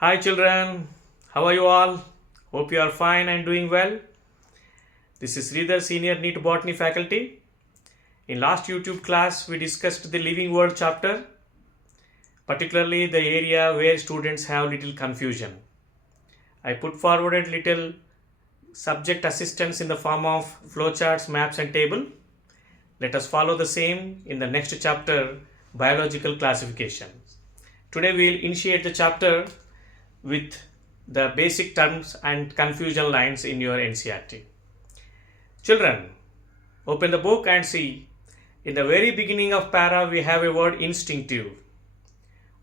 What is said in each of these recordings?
Hi children, how are you all? Hope you are fine and doing well. This is Sridhar, Senior NEET Botany faculty. In last YouTube class, we discussed the Living World chapter, particularly the area where students have little confusion. I put forwarded little subject assistance in the form of flowcharts, maps and table. Let us follow the same in the next chapter, Biological Classification. Today we will initiate the chapter with the basic terms and confusion lines in your NCERT. Children, open the book and see. In the very beginning of para, we have a word instinctive.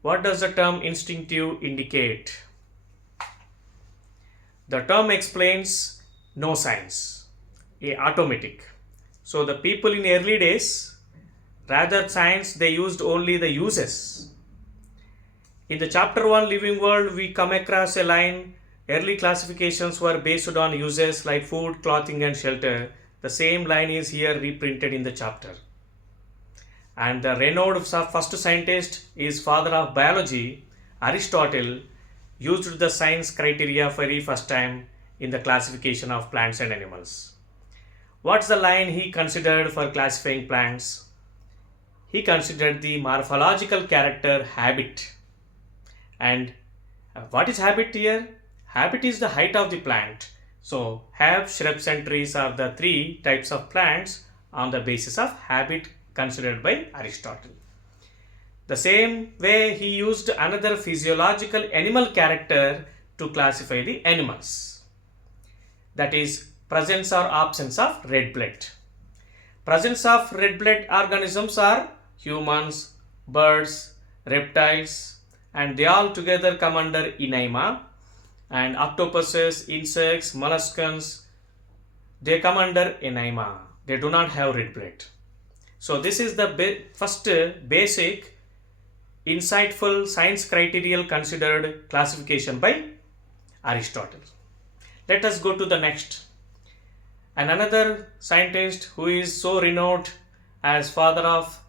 What does the term instinctive indicate? The term explains no science, automatic. So the people in early days, rather science, they used only the uses. In the chapter 1 Living World, we come across a line, early classifications were based on uses like food, clothing and shelter. The same line is here reprinted in the chapter. And the renowned first scientist is father of biology, Aristotle, used the science criteria for the first time in the classification of plants and animals. What's the line he considered for classifying plants? He considered the morphological character habit. And what is habit here? Habit is the height of the plant. So, shrubs and trees are the three types of plants on the basis of habit considered by Aristotle. The same way he used another physiological animal character to classify the animals. That is presence or absence of red blood. Presence of red blood organisms are humans, birds, reptiles, and they all together come under Enaima. And octopuses, insects, molluscans, they come under Enaima. They do not have red blood. So this is the first basic, insightful science criterial considered classification by Aristotle. Let us go to the next. And another scientist who is so renowned as father of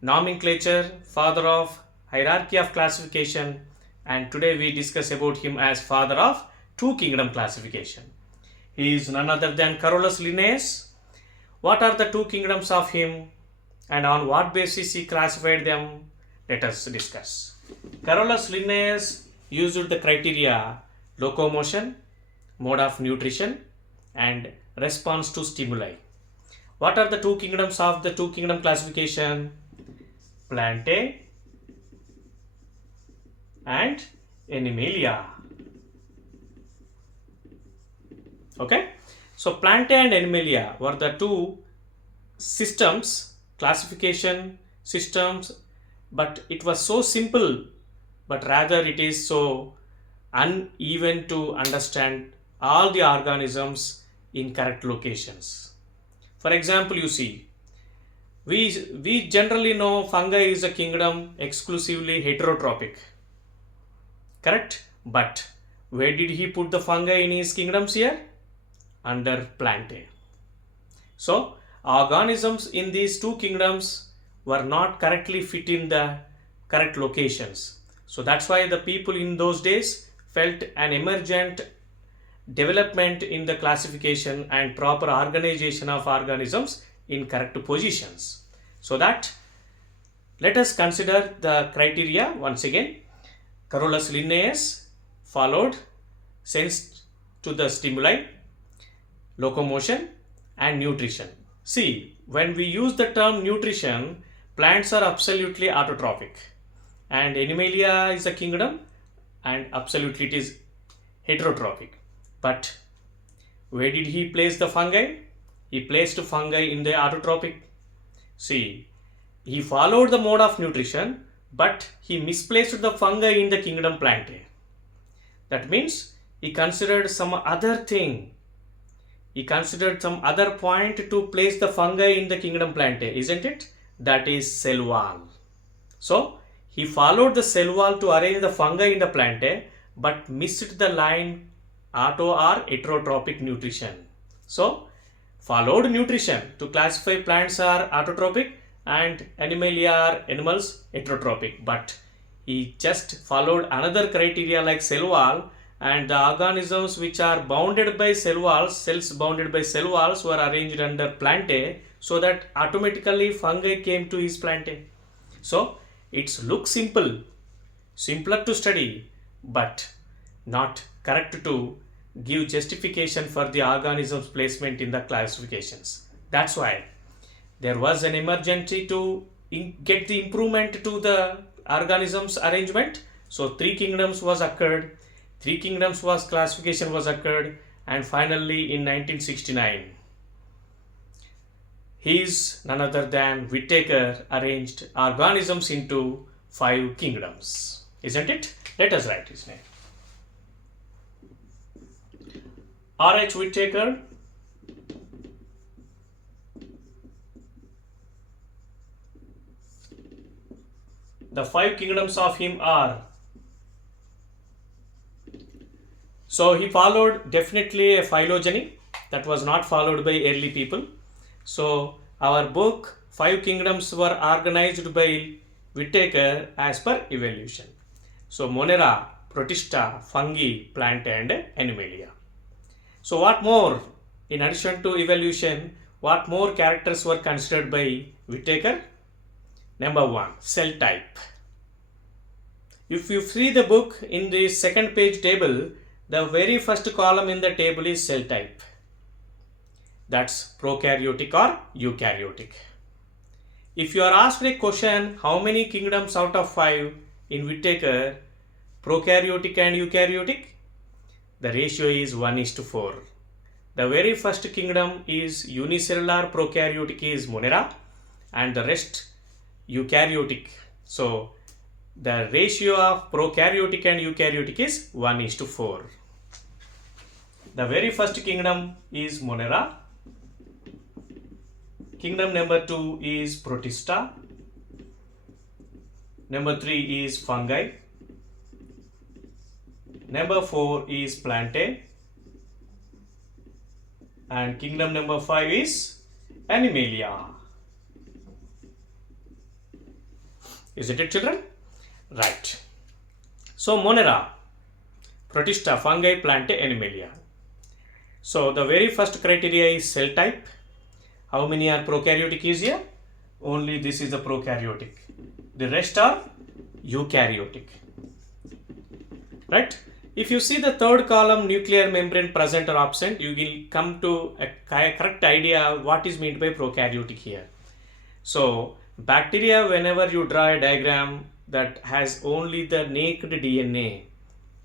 nomenclature, father of hierarchy of classification, and today we discuss about him as father of two kingdom classification. He is none other than Carolus Linnaeus. What are the two kingdoms of him and on what basis he classified them? Let us discuss. Carolus Linnaeus used the criteria locomotion, mode of nutrition and response to stimuli. What are the two kingdoms of the two kingdom classification? Plantae and Animalia. Okay, so Plantae and Animalia were the two systems, classification systems, but it was so simple, but rather it is so uneven to understand all the organisms in correct locations. For example, you see, we generally know fungi is a kingdom exclusively heterotrophic. Correct? But where did he put the fungi in his kingdoms here? Under Plantae. So, organisms in these two kingdoms were not correctly fit in the correct locations. So, that's why the people in those days felt an emergent development in the classification and proper organization of organisms in correct positions. So that let us consider the criteria once again. Carolus Linnaeus followed sense to the stimuli, locomotion and nutrition. See, when we use the term nutrition, plants are absolutely autotrophic and Animalia is a kingdom and absolutely it is heterotrophic. But where did he place the fungi? He placed fungi in the autotrophic. See, he followed the mode of nutrition, but he misplaced the fungi in the kingdom Plantae. That means he considered some other thing. He considered some other point to place the fungi in the kingdom Plantae, isn't it? That is cell wall. So, he followed the cell wall to arrange the fungi in the Plantae, but missed the line auto or heterotrophic nutrition. So, followed nutrition to classify plants are autotrophic and Animalia are animals heterotrophic, but He just followed another criteria like cell wall, and the organisms which are bounded by cell walls, cells bounded by cell walls were arranged under plantae, so that automatically fungi came to his plantae. So it looks simple, simpler to study, but not correct to give justification for the organism's placement in the classifications. That's why there was an emergency to get the improvement to the organisms arrangement. So three kingdoms was occurred, three kingdoms was classification was occurred, and finally in 1969 he is none other than Whittaker arranged organisms into 5 kingdoms, isn't it? Let us write his name. R.H. Whittaker, the 5 kingdoms of him are. So he followed definitely a phylogeny that was not followed by early people. So our book 5 kingdoms were organized by Whittaker as per evolution. So Monera, Protista, Fungi, Plant and Animalia. So what more, in addition to evolution, what more characters were considered by Whittaker? Number 1, cell type. If you see the book in the second page table, the very first column in the table is cell type. That's prokaryotic or eukaryotic. If you are asked a question, how many kingdoms out of 5 in Whittaker, prokaryotic and eukaryotic? The ratio is 1:4. The very first kingdom is unicellular prokaryotic is Monera, and the rest eukaryotic. So the ratio of prokaryotic and eukaryotic is 1:4. The very first kingdom is Monera. Kingdom number 2 is Protista. Number 3 is Fungi. Number 4 is Plantae. And kingdom number 5 is Animalia. Isn't it, children? Right. So Monera, Protista, Fungi, Plantae, Animalia. So the very first criteria is cell type. How many are prokaryotic is here? Only this is the prokaryotic. The rest are eukaryotic. Right? If you see the third column, nuclear membrane present or absent, you will come to a correct idea what is meant by prokaryotic here. So bacteria, whenever you draw a diagram that has only the naked DNA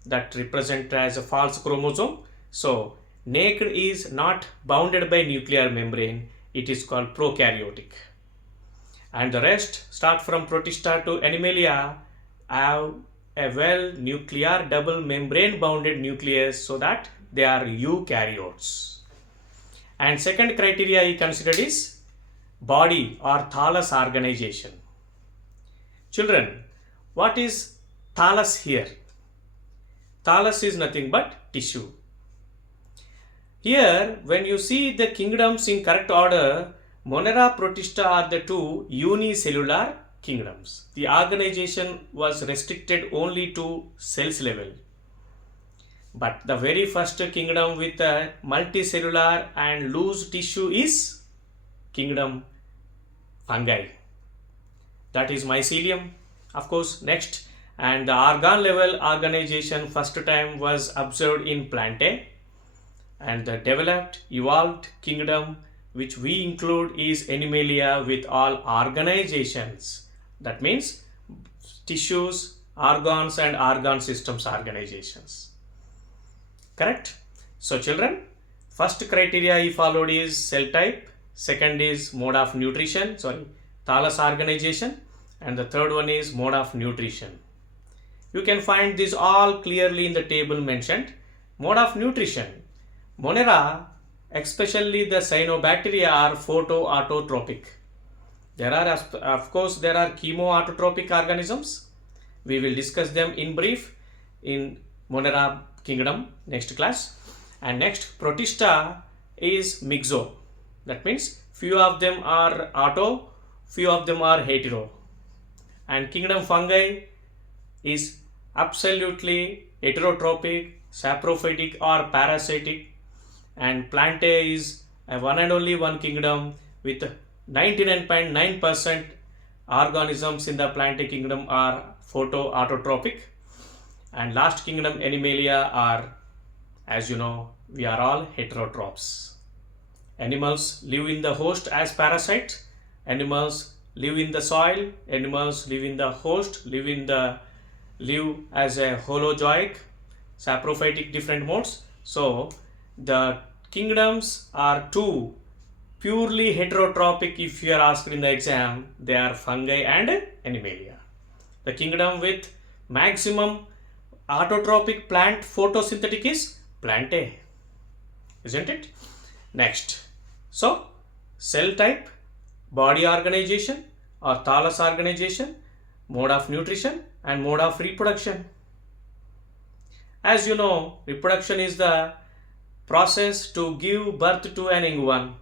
that represent as a false chromosome, so naked is not bounded by nuclear membrane, it is called prokaryotic. And the rest start from Protista to Animalia have a well nuclear double membrane bounded nucleus, so that they are eukaryotes. And second criteria he considered is body or thallus organization. Children, what is thallus here? Thallus is nothing but tissue. Here, when you see the kingdoms in correct order, Monera, Protista are the 2 unicellular kingdoms. The organization was restricted only to cells level. But the very first kingdom with a multicellular and loose tissue is kingdom Fungi. That is mycelium, of course. Next, and the organ level organization first time was observed in Plantae. And the developed, evolved kingdom which we include is Animalia with all organizations. That means tissues, organs and organ systems organizations. Correct? So children, first criteria he followed is cell type, second is mode of nutrition, thallus organization, and the third one is mode of nutrition. You can find this all clearly in the table mentioned. Mode of nutrition. Monera, especially the cyanobacteria, are photoautotropic. There are, of course, there are chemoautotropic organisms. We will discuss them in brief in Monera kingdom next class. And next, Protista is mixo. That means few of them are auto, few of them are hetero. And kingdom Fungi, is absolutely heterotrophic, saprophytic or parasitic, and Plantae is a one and only one kingdom with 99.9% organisms in the Plantae kingdom are photoautotrophic, and last kingdom Animalia are, as you know, we are all heterotrophs. Animals live in the host as parasites. Animals live in the soil. Animals live in the host. Live as a holozoic, saprophytic different modes. So the kingdoms are two purely heterotrophic. If you are asked in the exam, they are fungi and animalia. The kingdom with maximum autotrophic plant photosynthetic is Plantae, isn't it? Next, so cell type, body organization or thallus organization, mode of nutrition and mode of reproduction. As you know, reproduction is the process to give birth to an young one.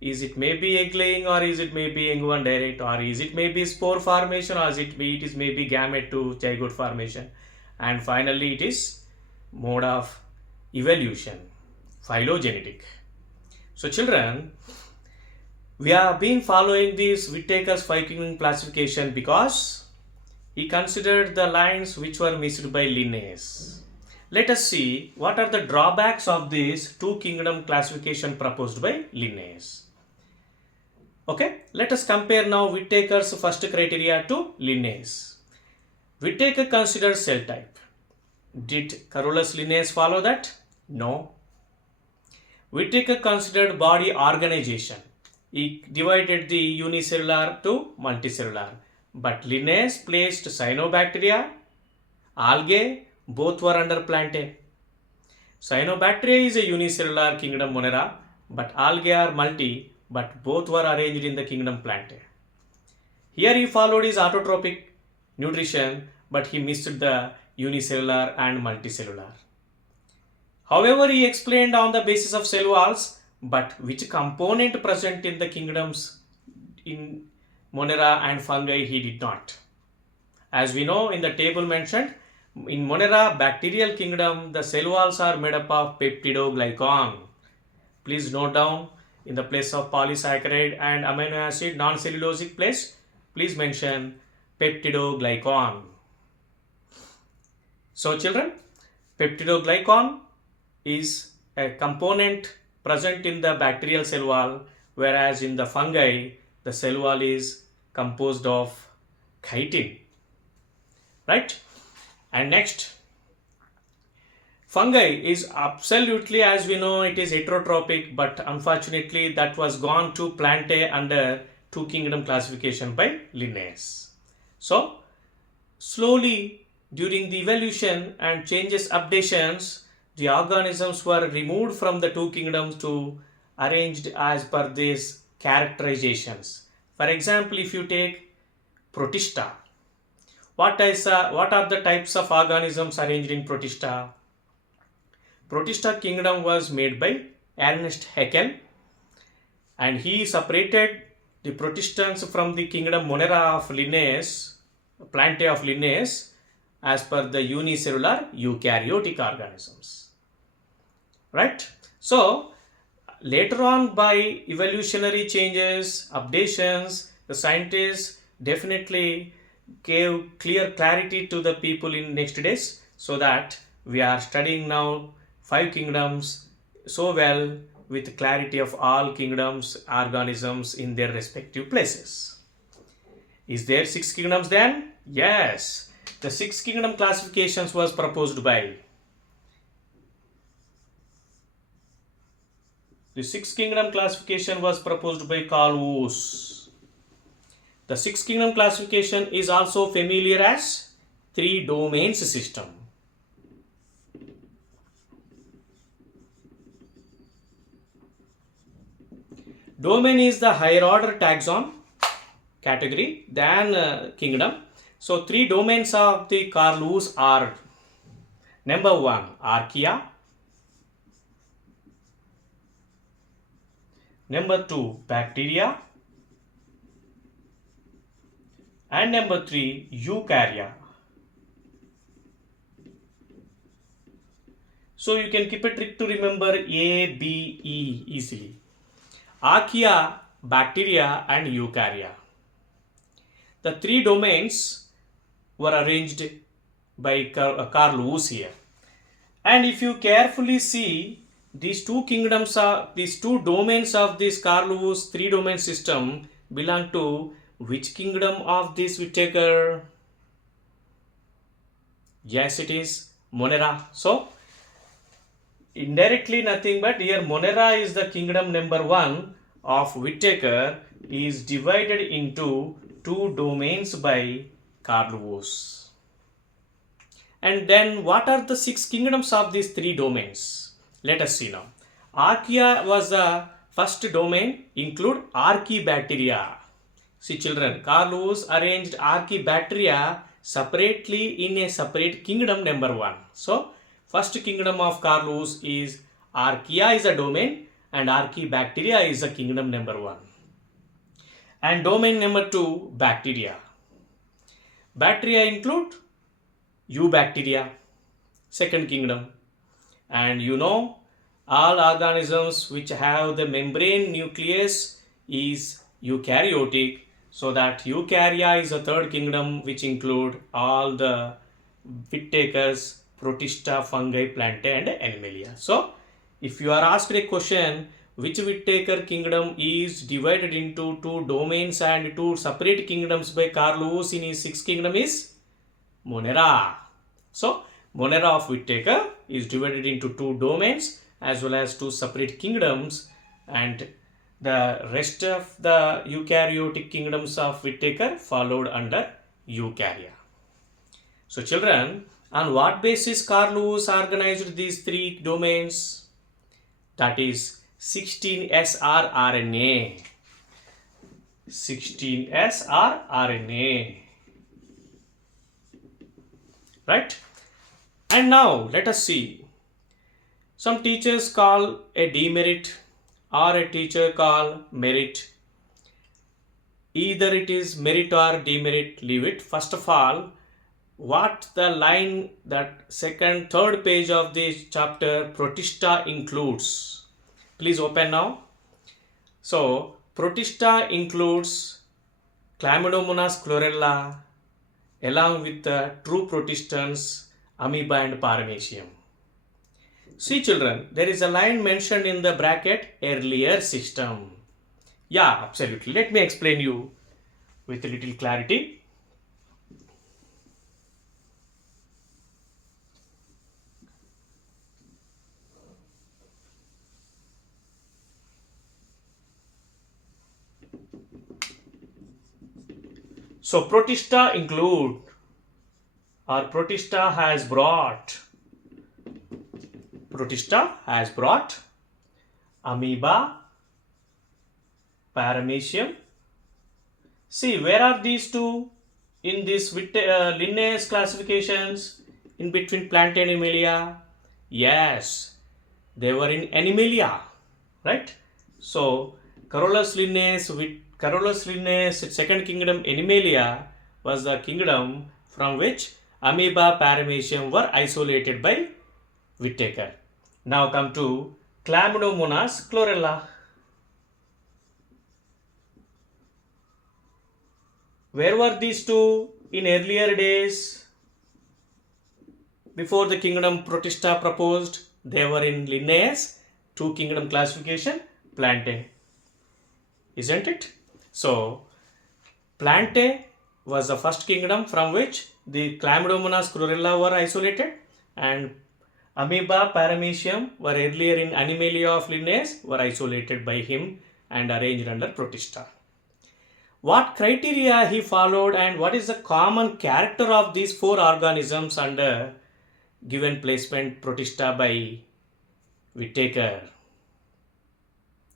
Is it maybe egg laying, or is it maybe young one direct, or is it maybe spore formation, or it is maybe gamete to zygote formation, and finally it is mode of evolution, phylogenetic. So children, we have been following this Whittaker's five kingdom classification because he considered the lines which were missed by Linnaeus. Let us see what are the drawbacks of this two kingdom classification proposed by Linnaeus. Okay, let us compare now Whittaker's first criteria to Linnaeus. Whittaker considered cell type. Did Carolus Linnaeus follow that? No. Whittaker considered body organization. He divided the unicellular to multicellular. But Linnaeus placed cyanobacteria, algae, both were under Plantae. Cyanobacteria is a unicellular kingdom Monera, but algae are multi, but both were arranged in the kingdom Plantae. Here he followed his autotrophic nutrition, but he missed the unicellular and multicellular. However, he explained on the basis of cell walls, but which component present in the kingdoms in Monera and fungi he did not. As we know in the table mentioned, in Monera bacterial kingdom, the cell walls are made up of peptidoglycan. Please note down in the place of polysaccharide and amino acid non-cellulosic place, please mention peptidoglycan. So children, peptidoglycan is a component present in the bacterial cell wall, whereas in the fungi the cell wall is composed of chitin, right? And next, fungi is absolutely, as we know, it is heterotrophic, but unfortunately that was gone to Plantae under two kingdom classification by Linnaeus. So slowly during the evolution and changes updations, the organisms were removed from the two kingdoms to arranged as per these characterizations. For example, if you take Protista, what are the types of organisms arranged in Protista? Protista kingdom was made by Ernst Haeckel, and he separated the Protistans from the kingdom Monera of Linnaeus, Plantae of Linnaeus, as per the unicellular eukaryotic organisms, right? So later on, by evolutionary changes, updations, the scientists definitely gave clear clarity to the people in next days, so that we are studying now five kingdoms so well with clarity of all kingdoms, organisms in their respective places. Is there six kingdoms then? Yes. The six kingdom classifications was proposed by Carl Woos. The six kingdom classification is also familiar as three domains system. Domain is the higher order taxon category than kingdom. So three domains of the Carl Woos are: number one, archaea; number two, bacteria; and number three, eukarya. So you can keep a trick to remember A, B, E easily. Archaea, bacteria and eukarya. The three domains were arranged by Carl Woese here. And if you carefully see, these two domains of this Carl Woese three domain system belong to which kingdom of this Whittaker? Yes, it is Monera. So indirectly nothing but here Monera is the kingdom number one of Whittaker is divided into two domains by Carl Woese. And then what are the six kingdoms of these three domains? Let us see now. Archaea was the first domain, include Archaebacteria. See children, Carl Woese arranged Archaebacteria separately in a separate kingdom number one. So, first kingdom of Carl Woese is Archaea is a domain and Archaebacteria is a kingdom number one. And domain number two, bacteria. Bacteria include Eubacteria, second kingdom. And you know, all organisms which have the membrane nucleus is eukaryotic, so that eukarya is a third kingdom which include all the Whittakers, Protista, fungi, plantae and animalia. So, if you are asked a question, which Whittaker kingdom is divided into two domains and two separate kingdoms by Carl Woese in his sixth kingdom is Monera. So, Monera of Whittaker is divided into two domains as well as two separate kingdoms, and the rest of the eukaryotic kingdoms of Whittaker followed under eukarya. So, children, on what basis Carl Woese organized these three domains? That is 16S rRNA. 16S rRNA. Right? And now let us see. Some teachers call a demerit or a teacher call merit. Either it is merit or demerit, leave it. First of all, what the line, that second, third page of this chapter, Protista includes. Please open now. So, Protista includes Chlamydomonas chlorella along with the true protistans, amoeba and paramecium. See children, there is a line mentioned in the bracket, earlier system. Yeah, absolutely. Let me explain you with a little clarity. So Protista include, or Protista has brought amoeba, paramecium. See, where are these two in this Linnaeus classifications in between plantae and animalia? Yes, they were in animalia, right? So Carolus Linnaeus second kingdom animalia was the kingdom from which amoeba, paramecium were isolated by Whittaker. Now come to Chlamydomonas chlorella. Where were these two in earlier days? Before the kingdom Protista proposed, they were in Linnaeus two kingdom classification, plantae. Isn't it? So, plantae was the first kingdom from which the Chlamydomonas chlorella were isolated, and amoeba, paramecium were earlier in animalia of Linnaeus were isolated by him and arranged under Protista. What criteria he followed and what is the common character of these four organisms under given placement Protista by Whittaker?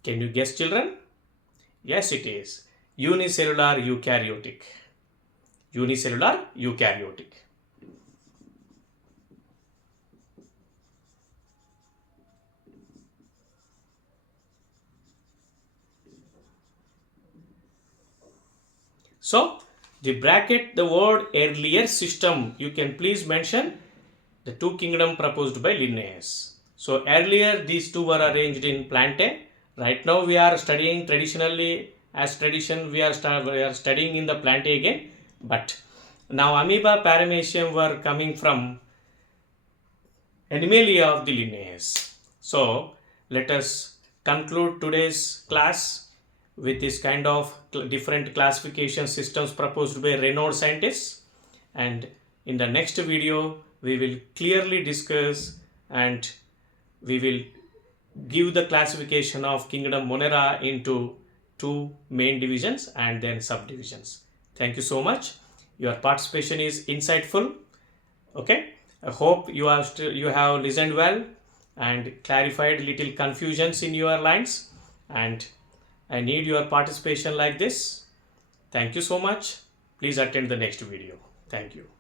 Can you guess children? Yes, it is unicellular eukaryotic. Unicellular eukaryotic. So, the bracket, the word earlier system, you can please mention the two kingdom proposed by Linnaeus. So earlier these two were arranged in plantae. Right now we are studying traditionally, as tradition we are studying in the plantae again. But now amoeba paramecium were coming from Animalia of the Linnaeus. So let us conclude today's class with this kind of different classification systems proposed by renowned scientists, and in the next video we will clearly discuss and we will give the classification of kingdom Monera into two main divisions and then subdivisions. Thank you so much. Your participation is insightful. Okay, I hope you have listened well and clarified little confusions in your lines, and I need your participation like this. Thank you so much. Please attend the next video. Thank you.